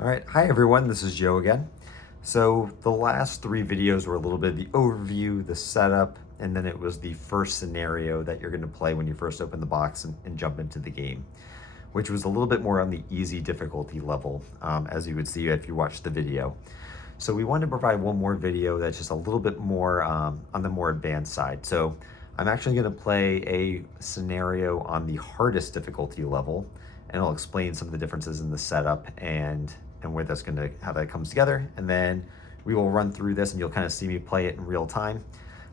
All right, hi everyone, this is Joe again. So the last three videos were a little bit of the overview, the setup, and then it was the first scenario that you're gonna play when you first open the box and jump into the game, which was a little bit more on the easy difficulty level, as you would see if you watched the video. So we wanted to provide one more video that's just a little bit more on the more advanced side. So I'm actually gonna play a scenario on the hardest difficulty level, and I'll explain some of the differences in the setup and where that's gonna, how that comes together. And then we will run through this and you'll kind of see me play it in real time.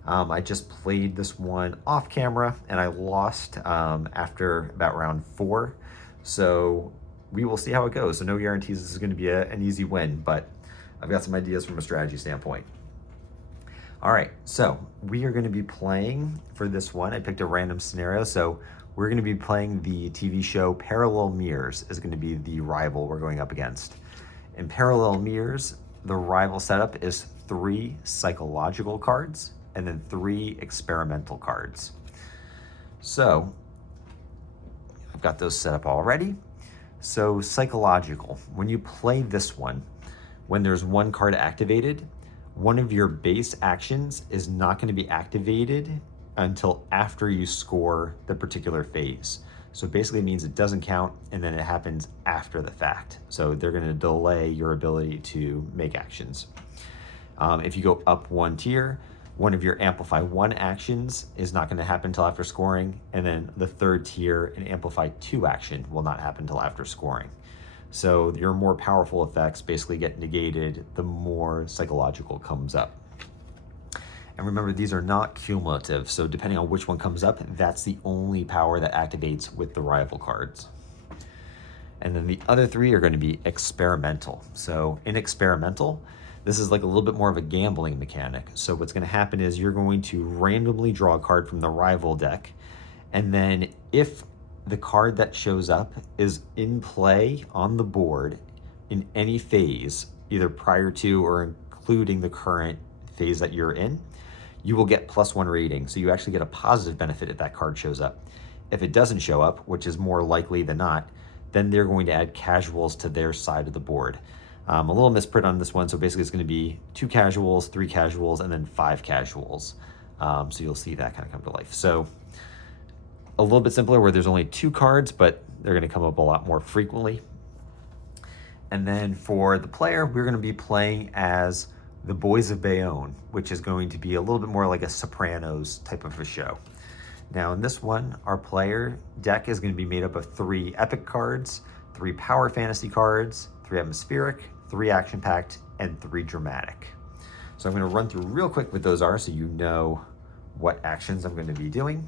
I just played this one off camera and I lost after about round 4. So we will see how it goes. So no guarantees this is gonna be an easy win, but I've got some ideas from a strategy standpoint. All right, so we are gonna be playing for this one. I picked a random scenario. So we're gonna be playing the TV show Parallel Mirrors is gonna be the rival we're going up against. In Parallel Mirrors, the rival setup is 3 psychological cards and then 3 experimental cards. So I've got those set up already. So psychological, when you play this one, when there's one card activated, one of your base actions is not going to be activated until after you score the particular phase. So basically it means it doesn't count and then it happens after the fact. So they're going to delay your ability to make actions. If you go up 1 tier, one of your Amplify 1 actions is not going to happen until after scoring, and then the 3rd tier, an Amplify 2 action will not happen until after scoring. So your more powerful effects basically get negated the more psychological comes up. And remember, these are not cumulative, so depending on which one comes up, that's the only power that activates with the rival cards. And then the other 3 are going to be experimental. So in experimental, this is like a little bit more of a gambling mechanic. So what's going to happen is you're going to randomly draw a card from the rival deck, and then if the card that shows up is in play on the board in any phase, either prior to or including the current phase that you're in, you will get +1 rating. So you actually get a positive benefit if that card shows up. If it doesn't show up, which is more likely than not, then they're going to add casuals to their side of the board. A little misprint on this one. So basically it's going to be 2 casuals, 3 casuals, and then 5 casuals. So you'll see that kind of come to life. So a little bit simpler where there's only 2 cards, but they're going to come up a lot more frequently. And then for the player, we're going to be playing as the Boys of Bayonne, which is going to be a little bit more like a Sopranos type of a show. Now in this one, our player deck is going to be made up of 3 epic cards, 3 power fantasy cards, 3 atmospheric, 3 action-packed, and 3 dramatic. So I'm going to run through real quick what those are so you know what actions I'm going to be doing.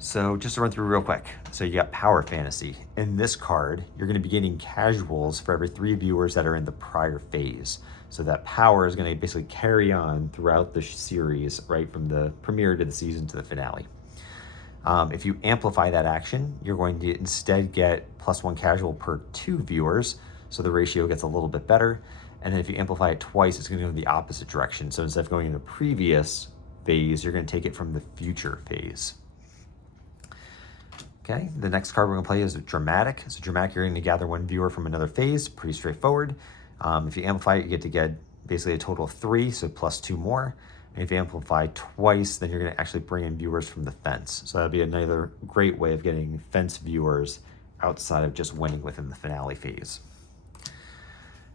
So just to run through real quick. So you got Power Fantasy. In this card, you're going to be getting casuals for every 3 viewers that are in the prior phase. So that power is going to basically carry on throughout the series, right from the premiere to the season to the finale. If you amplify that action, you're going to instead get +1 casual per 2 viewers. So the ratio gets a little bit better. And then if you amplify it twice, it's going to go in the opposite direction. So instead of going in the previous phase, you're going to take it from the future phase. Okay, the next card we're going to play is Dramatic. So Dramatic, you're going to gather 1 viewer from another phase. Pretty straightforward. If you amplify it, you get basically a total of 3, so +2 more. And if you amplify twice, then you're going to actually bring in viewers from the fence. So that'll be another great way of getting fence viewers outside of just winning within the finale phase.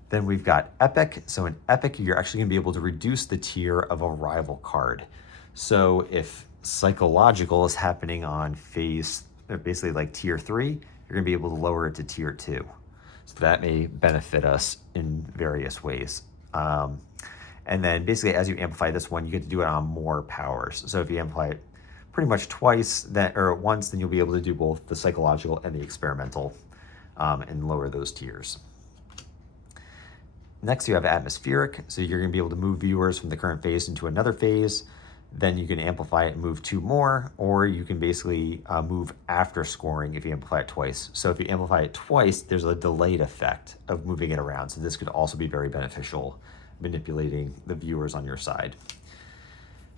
Then we've got Epic. So in Epic, you're actually going to be able to reduce the tier of a rival card. So if Psychological is happening on phase, basically like tier 3, you're going to be able to lower it to tier 2. So that may benefit us in various ways. And then basically as you amplify this one, you get to do it on more powers. So if you amplify it pretty much twice or once, then you'll be able to do both the psychological and the experimental and lower those tiers. Next, you have atmospheric. So you're going to be able to move viewers from the current phase into another phase. Then you can amplify it and move 2 more, or you can basically move after scoring if you amplify it twice. So if you amplify it twice, there's a delayed effect of moving it around. So this could also be very beneficial, manipulating the viewers on your side.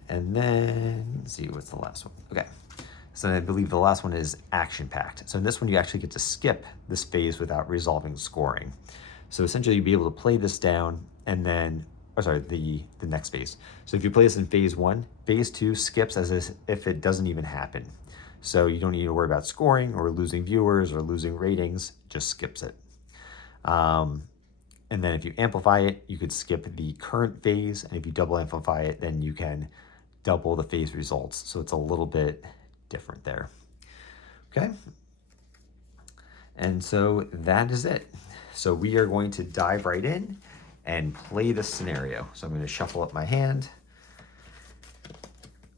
And then, let's see, what's the last one? Okay, so I believe the last one is action-packed. So in this one, you actually get to skip this phase without resolving scoring. So essentially you'd be able to play this down and then, oh sorry, the next phase. So if you play this in phase 1, phase 2 skips as if it doesn't even happen. So you don't need to worry about scoring or losing viewers or losing ratings, just skips it. And then if you amplify it, you could skip the current phase. And if you double amplify it, then you can double the phase results. So it's a little bit different there. Okay. And so that is it. So we are going to dive right in and play this scenario. So I'm going to shuffle up my hand.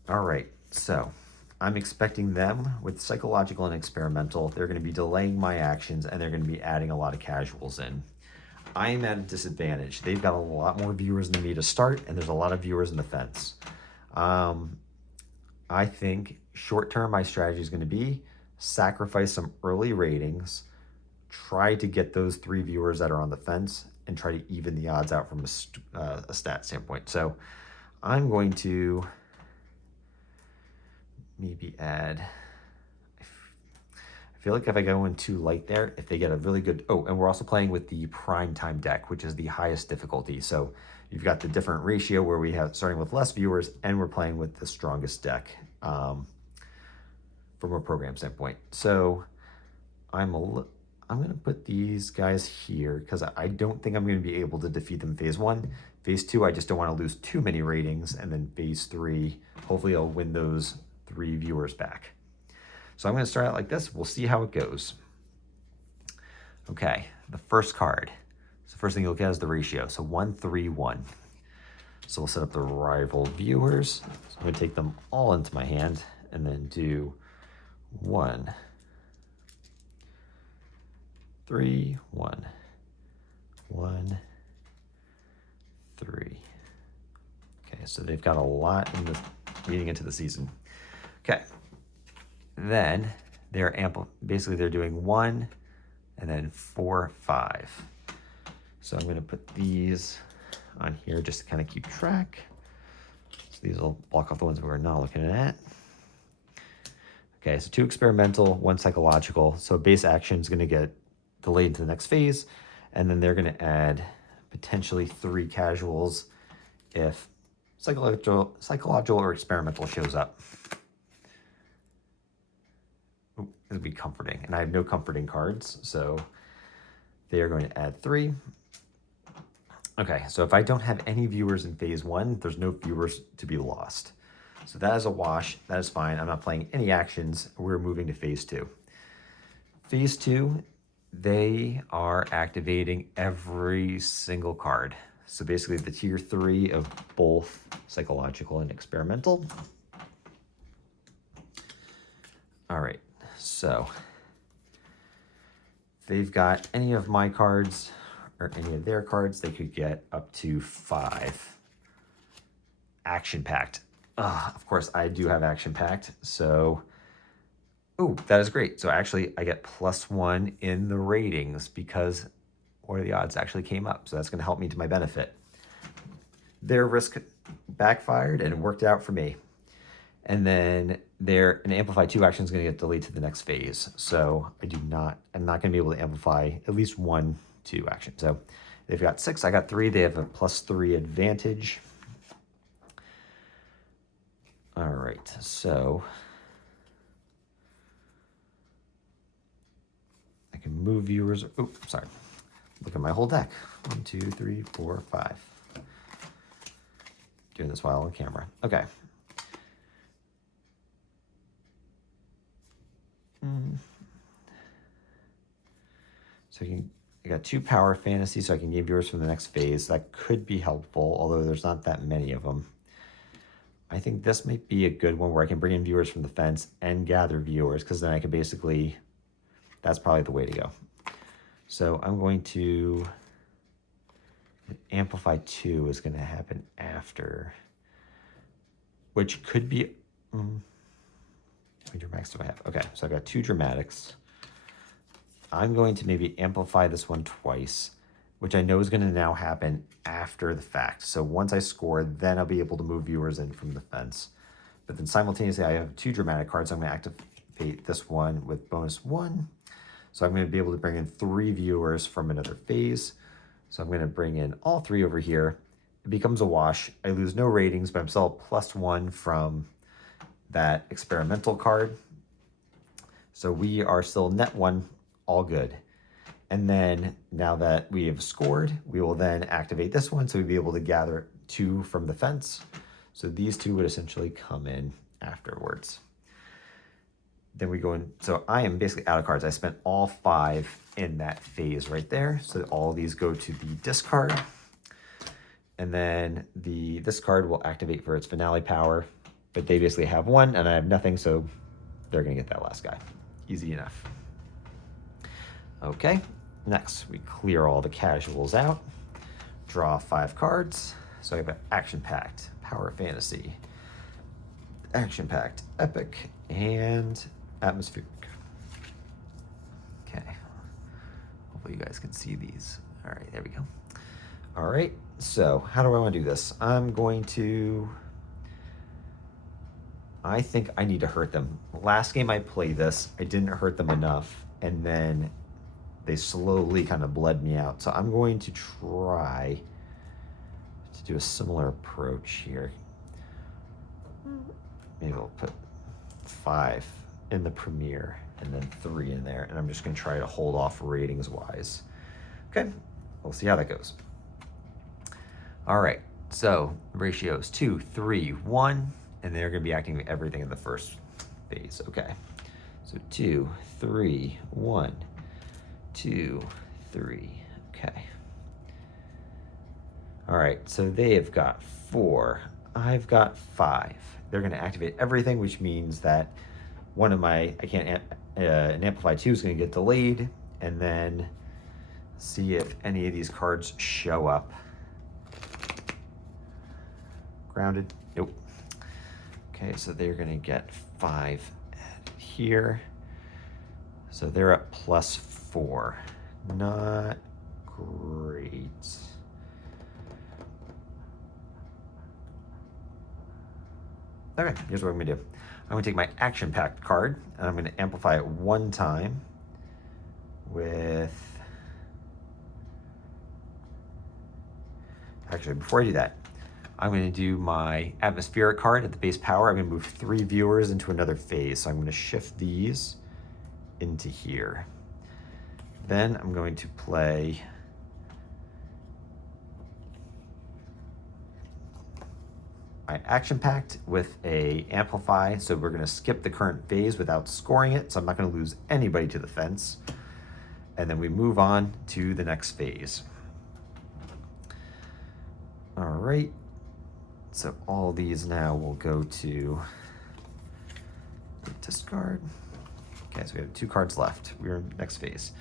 All right. So I'm expecting them with psychological and experimental. They're going to be delaying my actions and they're going to be adding a lot of casuals in. I'm at a disadvantage. They've got a lot more viewers than me to start, and there's a lot of viewers in the fence. I think short term, my strategy is going to be sacrifice some early ratings, try to get those 3 viewers that are on the fence, and try to even the odds out from a stat standpoint. So I'm going to maybe add, I feel like if I go in too light there, if they get a really good, oh, and we're also playing with the prime time deck, which is the highest difficulty. So you've got the different ratio where we have starting with less viewers and we're playing with the strongest deck from a program standpoint. So I'm going to put these guys here because I don't think I'm going to be able to defeat them phase 1. Phase 2, I just don't want to lose too many ratings. And then phase 3, hopefully I'll win those 3 viewers back. So I'm going to start out like this. We'll see how it goes. Okay, the first card. So the first thing you look at is the ratio. So 1, 3, 1. So we'll set up the rival viewers. So I'm going to take them all into my hand and then do 1, 3, 1, 1, 3. Okay, so they've got a lot in the leading into the season. Okay. Then they're basically they're doing 1 and then 4, 5. So I'm going to put these on here just to kind of keep track. So these will block off the ones we're not looking at. Okay, so 2 experimental, 1 psychological. So base action is going to get delayed into the next phase, and then they're going to add potentially 3 casuals if psychological or experimental shows up. It'll be comforting, and I have no comforting cards, so they are going to add 3. Okay, so if I don't have any viewers in phase 1, there's no viewers to be lost. So that is a wash. That is fine. I'm not playing any actions. We're moving to phase 2. Phase 2, they are activating every single card. So basically the tier 3 of both psychological and experimental. All right, so if they've got any of my cards or any of their cards, they could get up to 5. Action-packed. Of course, I do have action-packed, so... Oh, that is great. So actually, I get +1 in the ratings because what are the odds actually came up. So that's going to help me to my benefit. Their risk backfired and it worked out for me. And then an Amplify 2 action is going to get delayed to the next phase. So I'm not going to be able to amplify at least 1, 2 action. So they've got 6, I got 3. They have a +3 advantage. All right, so... I can move viewers. Oh, sorry. Look at my whole deck. 1, 2, 3, 4, 5. Doing this while on camera. Okay. So I got 2 power fantasies, so I can gain viewers from the next phase. That could be helpful, although there's not that many of them. I think this might be a good one where I can bring in viewers from the fence and gather viewers, because then I can basically... That's probably the way to go. So I'm going to... Amplify 2 is going to happen after, which could be... How many dramatics do I have? Okay, so I've got 2 dramatics. I'm going to maybe amplify this one twice, which I know is going to now happen after the fact. So once I score, then I'll be able to move viewers in from the fence. But then simultaneously, I have 2 dramatic cards. So I'm going to activate this one with bonus 1. So I'm going to be able to bring in 3 viewers from another phase. So I'm going to bring in all 3 over here. It becomes a wash. I lose no ratings, but I'm still +1 from that experimental card. So we are still net 1, all good. And then now that we have scored, we will then activate this one, so we'd be able to gather 2 from the fence. So these 2 would essentially come in afterwards. Then we go in, so I am basically out of cards. I spent all 5 in that phase right there. So all these go to the discard. And then this card will activate for its finale power, but they basically have 1 and I have nothing, so they're gonna get that last guy. Easy enough. Okay, next we clear all the casuals out, draw 5 cards. So I have an action-packed, Power of Fantasy, action-packed, Epic, and Atmospheric. Okay, hopefully you guys can see these. All right, there we go. All right, so how do I want to do this? I think I need to hurt them. Last game I played this, I didn't hurt them enough, and then they slowly kind of bled me out. So I'm going to try to do a similar approach here. Maybe I'll put 5 in the premiere and then 3 in there, and I'm just going to try to hold off ratings wise. Okay, we'll see how that goes. All right, so ratios 2, 3, 1, and they're going to be acting everything in the first phase. Okay, so 2, 3, 1, 2, 3. Okay. All right, so they have got 4. I've got 5. They're going to activate everything, which means that one of my, an Amplify 2 is going to get delayed, and then see if any of these cards show up. Grounded, nope. Okay, so they're going to get 5 here. So they're at +4. Not great. Okay, here's what I'm gonna do. I'm gonna take my action-packed card and I'm gonna amplify it 1 time with, actually before I do that, I'm gonna do my atmospheric card at the base power. I'm gonna move 3 viewers into another phase. So I'm gonna shift these into here. Then I'm going to play my action-packed with a amplify. So we're gonna skip the current phase without scoring it. So I'm not gonna lose anybody to the fence. And then we move on to the next phase. All right. So all these now will go to discard. Okay, so we have 2 cards left. We're in the next phase.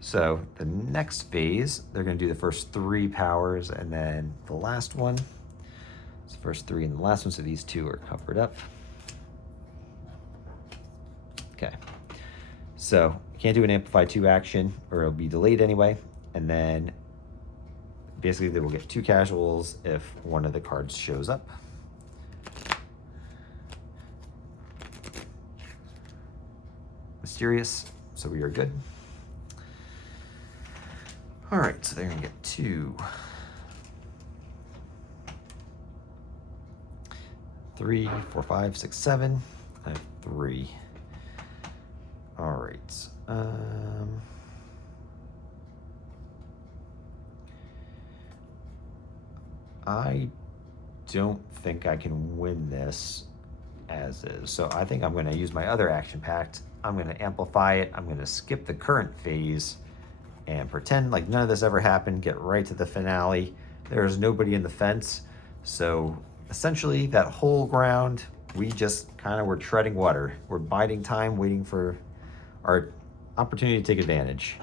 So the next phase, they're gonna do the first 3 powers and then the last one. So first 3 and the last one, so these 2 are covered up. Okay, so can't do an Amplify 2 action or it'll be delayed anyway. And then basically they will get 2 casuals if one of the cards shows up. Mysterious, so we are good. All right, so they're gonna get 2, 3, 4, 5, 6, 7. I have 3. All right. I don't think I can win this as is. So I think I'm going to use my other action pact. I'm going to amplify it. I'm going to skip the current phase and pretend like none of this ever happened. Get right to the finale. There's nobody in the fence. So essentially that whole ground, we just kind of were treading water. We're biding time, waiting for our opportunity to take advantage.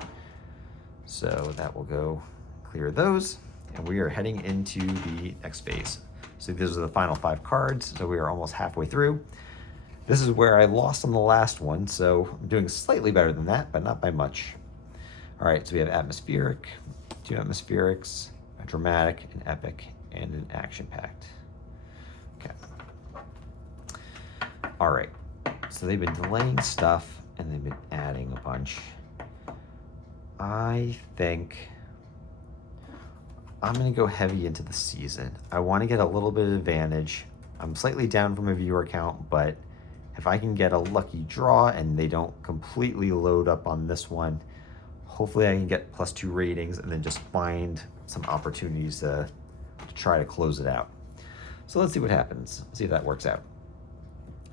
So that will go clear those. And we are heading into the next phase. So these are the final 5 cards. So we are almost halfway through. This is where I lost on the last one. So I'm doing slightly better than that, but not by much. All right, so we have atmospheric, 2 atmospherics, a dramatic, an epic, and an action pact. Okay. All right, so they've been delaying stuff and they've been adding a bunch. I think I'm gonna go heavy into the season. I wanna get a little bit of advantage. I'm slightly down from a viewer count, but if I can get a lucky draw and they don't completely load up on this one, hopefully I can get +2 ratings and then just find some opportunities to try to close it out. So let's see what happens. See if that works out.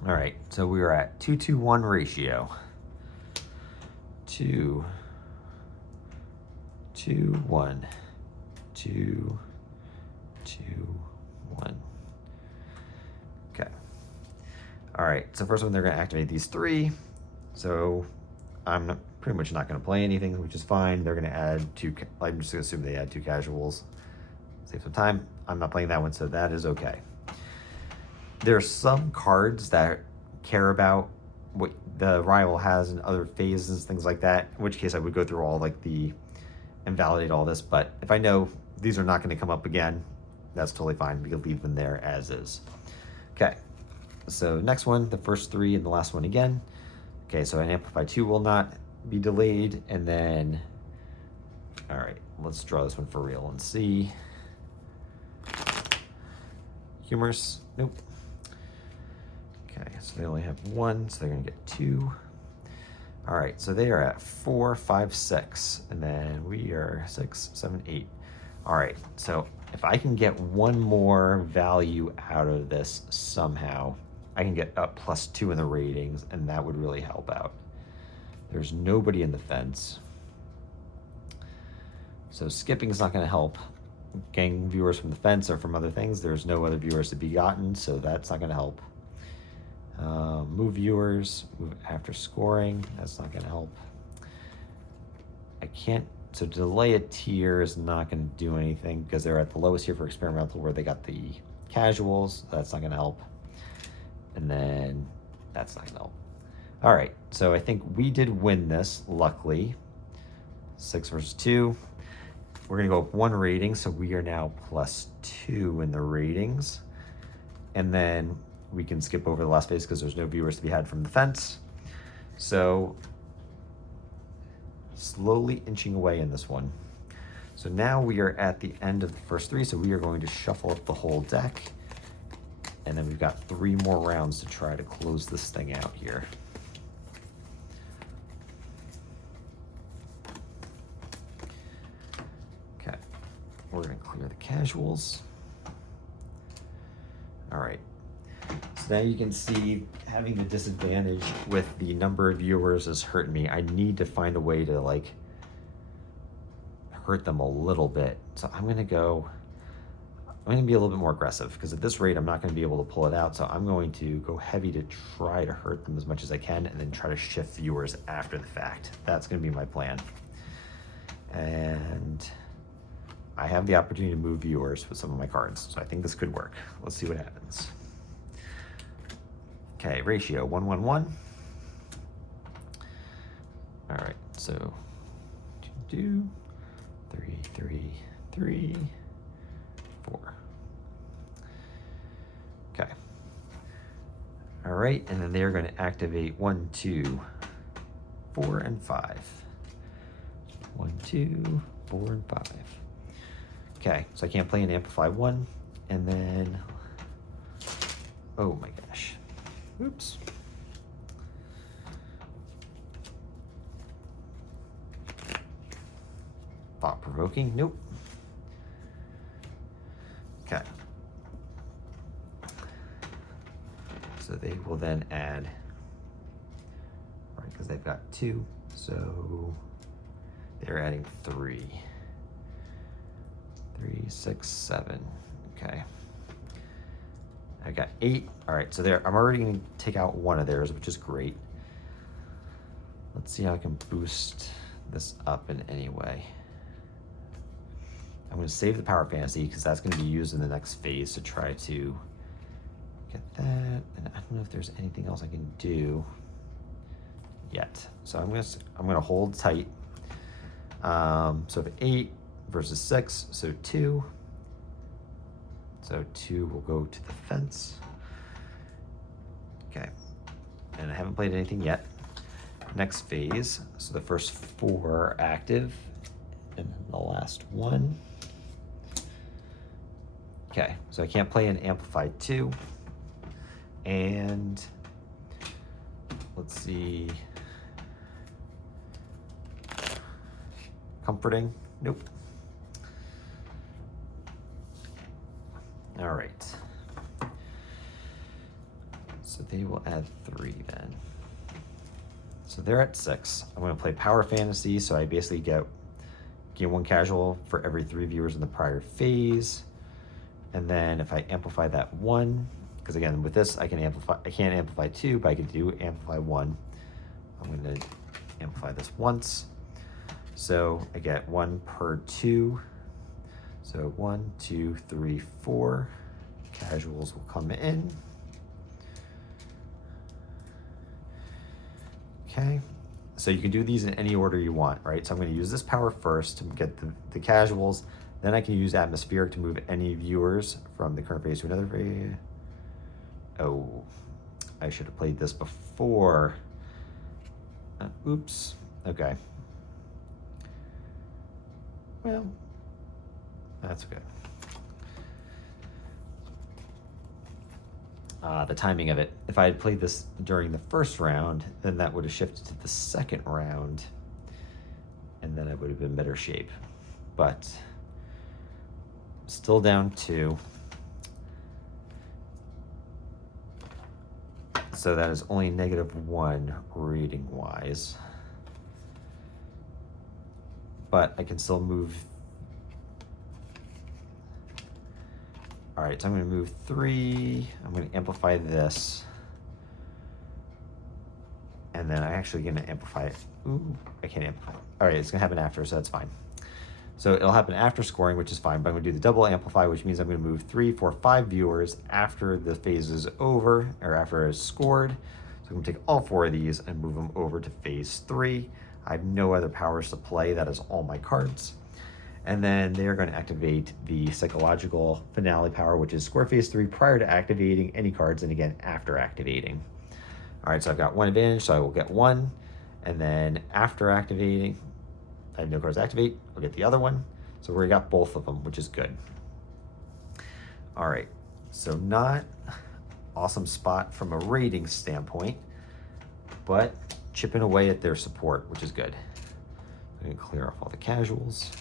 All right, so we are at 2-to-1 ratio. 2, 2, 1, 2, 2, 1. Okay. All right, so first one, they're gonna activate these 3. So I'm pretty much not gonna play anything, which is fine. They're gonna add 2, I'm just gonna assume they add 2 casuals. Save some time. I'm not playing that one, so that is okay. There's some cards that care about what the rival has in other phases, things like that, in which case I would go through all like and validate all this. But if I know these are not going to come up again, that's totally fine. We can leave them there as is. Okay, so next one, the first 3 and the last one again. Okay, so an Amplify 2 will not be delayed. And then, all right, let's draw this one for real and see. Humorous, nope. Okay, so they only have 1, so they're gonna get 2. All right, so they are at 4, 5, 6, and then we are 6, 7, 8. All right, so if I can get 1 more value out of this somehow, I can get up +2 in the ratings, and that would really help out. There's nobody in the fence. So skipping is not gonna help. Getting viewers from the fence or from other things, there's no other viewers to be gotten, so that's not gonna help. Move viewers, move after scoring, that's not gonna help. I can't, so delay a tier is not gonna do anything because they're at the lowest tier for experimental where they got the casuals, that's not gonna help. And then that's not gonna help. All right, so I think we did win this, luckily. 6 versus 2. We're gonna go up 1 rating, so we are now +2 in the ratings. And then we can skip over the last phase because there's no viewers to be had from the fence. So slowly inching away in this one. So now we are at the end of the first 3, so we are going to shuffle up the whole deck. And then we've got 3 more rounds to try to close this thing out here. Okay, we're gonna clear the casuals. All right. So now you can see having the disadvantage with the number of viewers is hurting me. I need to find a way to like hurt them a little bit. So I'm gonna be a little bit more aggressive because at this rate, I'm not gonna be able to pull it out. So I'm going to go heavy to try to hurt them as much as I can and then try to shift viewers after the fact. That's gonna be my plan. And I have the opportunity to move viewers with some of my cards. So I think this could work. Let's see what happens. Okay, ratio 1, 1, 1. All right, so 2, 3, 3, 3, 4. Okay. All right, and then they're going to activate 1, 2, 4, and 5. 1, 2, 4, and 5. Okay, so I can't play an Amplify 1, and then, oh my gosh. Oops. Thought-provoking, nope. Okay. So they will then add, right, because they've got 2, so they're adding 3. 3, 6, 7, okay. I got 8. All right, so there, I'm already gonna take out 1 of theirs, which is great. Let's see how I can boost this up in any way. I'm gonna save the Power Fantasy because that's gonna be used in the next phase to try to get that. And I don't know if there's anything else I can do yet. So I'm gonna hold tight. So if 8 versus 6, so 2. So 2 will go to the fence. Okay, and I haven't played anything yet. Next phase, so the first 4 are active, and then the last one. Okay, so I can't play an Amplify 2. And let's see. Comforting? Nope. All right. So they will add 3 then. So they're at 6. I'm going to play Power Fantasy, so I basically gain 1 casual for every 3 viewers in the prior phase. And then if I amplify that 1, because again with this I can't amplify 2, but I can do amplify 1. I'm going to amplify this once. So I get 1 per 2. So 1, 2, 3, 4. Casuals will come in. Okay, so you can do these in any order you want, right? So I'm going to use this power first to get the casuals. Then I can use atmospheric to move any viewers from the current phase to another phase. Oh, I should have played this before. Oops. Okay. Well, that's okay. The timing of it. If I had played this during the first round, then that would have shifted to the second round, and then I would have been in better shape. But still down 2. So that is only -1 rating wise. But I can still move. All right, so I'm going to move 3. I'm going to amplify this. And then I'm actually going to amplify it. Ooh, I can't amplify it. All right, it's going to happen after, so that's fine. So it'll happen after scoring, which is fine, but I'm going to do the double amplify, which means I'm going to move 3, 4, 5 viewers after the phase is over, or after it's scored. So I'm going to take all 4 of these and move them over to phase 3. I have no other powers to play. That is all my cards. And then they are going to activate the psychological finale power, which is score phase 3 prior to activating any cards, and again after activating. All right, so I've got 1 advantage, so I will get 1. And then after activating, I have no cards to activate, I'll get the other one. So we got both of them, which is good. All right, so not awesome spot from a rating standpoint, but chipping away at their support, which is good. I'm going to clear off all the casuals.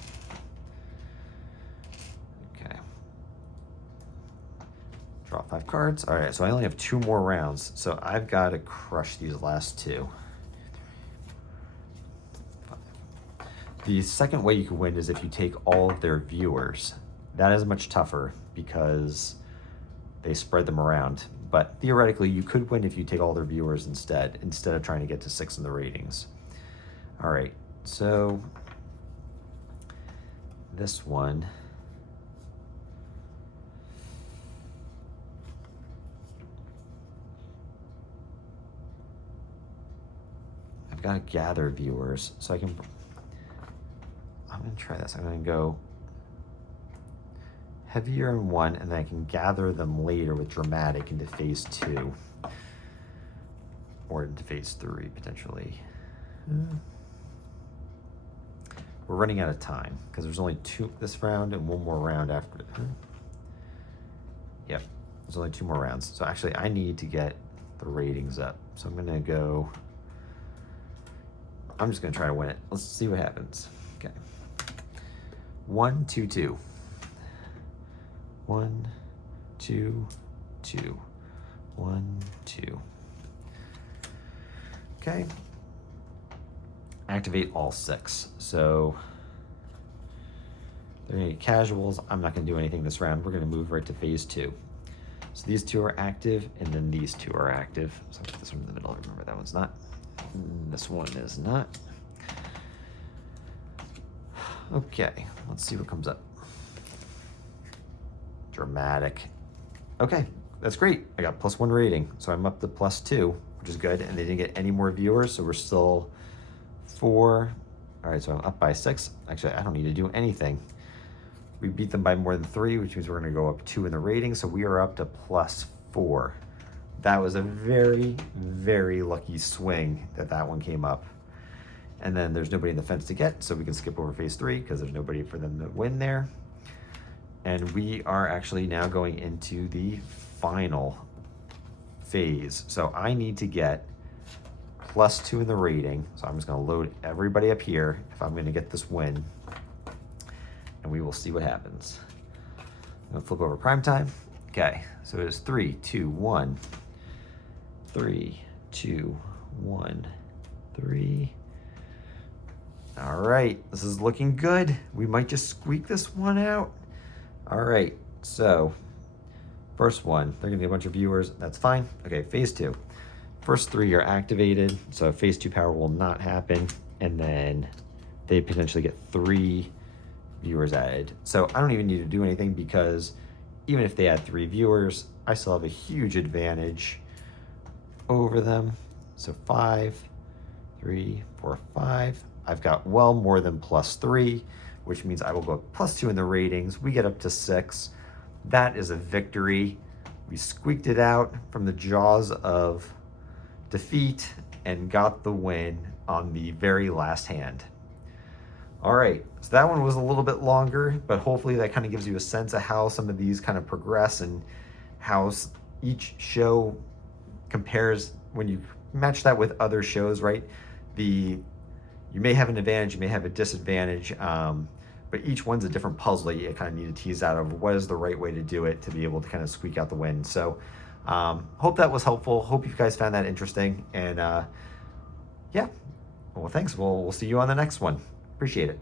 Draw 5 cards. All right, so I only have 2 more rounds, so I've got to crush these last 2. The second way you can win is if you take all of their viewers. That is much tougher because they spread them around. But theoretically, you could win if you take all their viewers instead of trying to get to 6 in the ratings. All right, so this one. I've got to gather viewers, so I'm going to try this. I'm going to go heavier in 1, and then I can gather them later with dramatic into phase 2. Or into phase 3, potentially. We're running out of time, because there's only 2 this round and 1 more round after. Yep, there's only 2 more rounds. So actually, I need to get the ratings up. So I'm going to go... I'm just going to try to win it. Let's see what happens. Okay. 1, 2, 2. 1, 2, 2. 1, 2. Okay. Activate all 6. So they're going to get casuals. I'm not going to do anything this round. We're going to move right to phase 2. So these 2 are active, and then these 2 are active. So I'll put this one in the middle. Remember, that one's not. This one is not. Okay, let's see what comes up. Dramatic. Okay, that's great. I got +1 rating, so I'm up to +2, which is good. And they didn't get any more viewers, so we're still 4. All right, so I'm up by 6. Actually, I don't need to do anything. We beat them by more than 3, which means we're going to go up 2 in the rating, so we are up to +4. That was a very, very lucky swing that one came up. And then there's nobody in the fence to get, so we can skip over phase 3 because there's nobody for them to win there. And we are actually now going into the final phase. So I need to get +2 in the rating. So I'm just gonna load everybody up here if I'm gonna get this win. And we will see what happens. I'm gonna flip over prime time. Okay, so it is 3, 2, 1. 3, 2, 1, 3. All right, this is looking good. We might just squeak this one out. All right, so first one, they're gonna get a bunch of viewers. That's fine. Okay, phase 2. First 3 are activated, so phase 2 power will not happen. And then they potentially get 3 viewers added. So I don't even need to do anything because even if they add 3 viewers, I still have a huge advantage over them. So 5, 3, 4, 5. I've got well more than +3, which means I will go +2 in the ratings. We get up to 6. That is a victory. We squeaked it out from the jaws of defeat and got the win on the very last hand. All right, so that one was a little bit longer, but hopefully that kind of gives you a sense of how some of these kind of progress and how each show compares when you match that with other shows, right? You may have an advantage, you may have a disadvantage, but each one's a different puzzle that you kind of need to tease out of what is the right way to do it to be able to kind of squeak out the win. So hope that was helpful. Hope you guys found that interesting. And yeah, well, thanks. We'll see you on the next one. Appreciate it.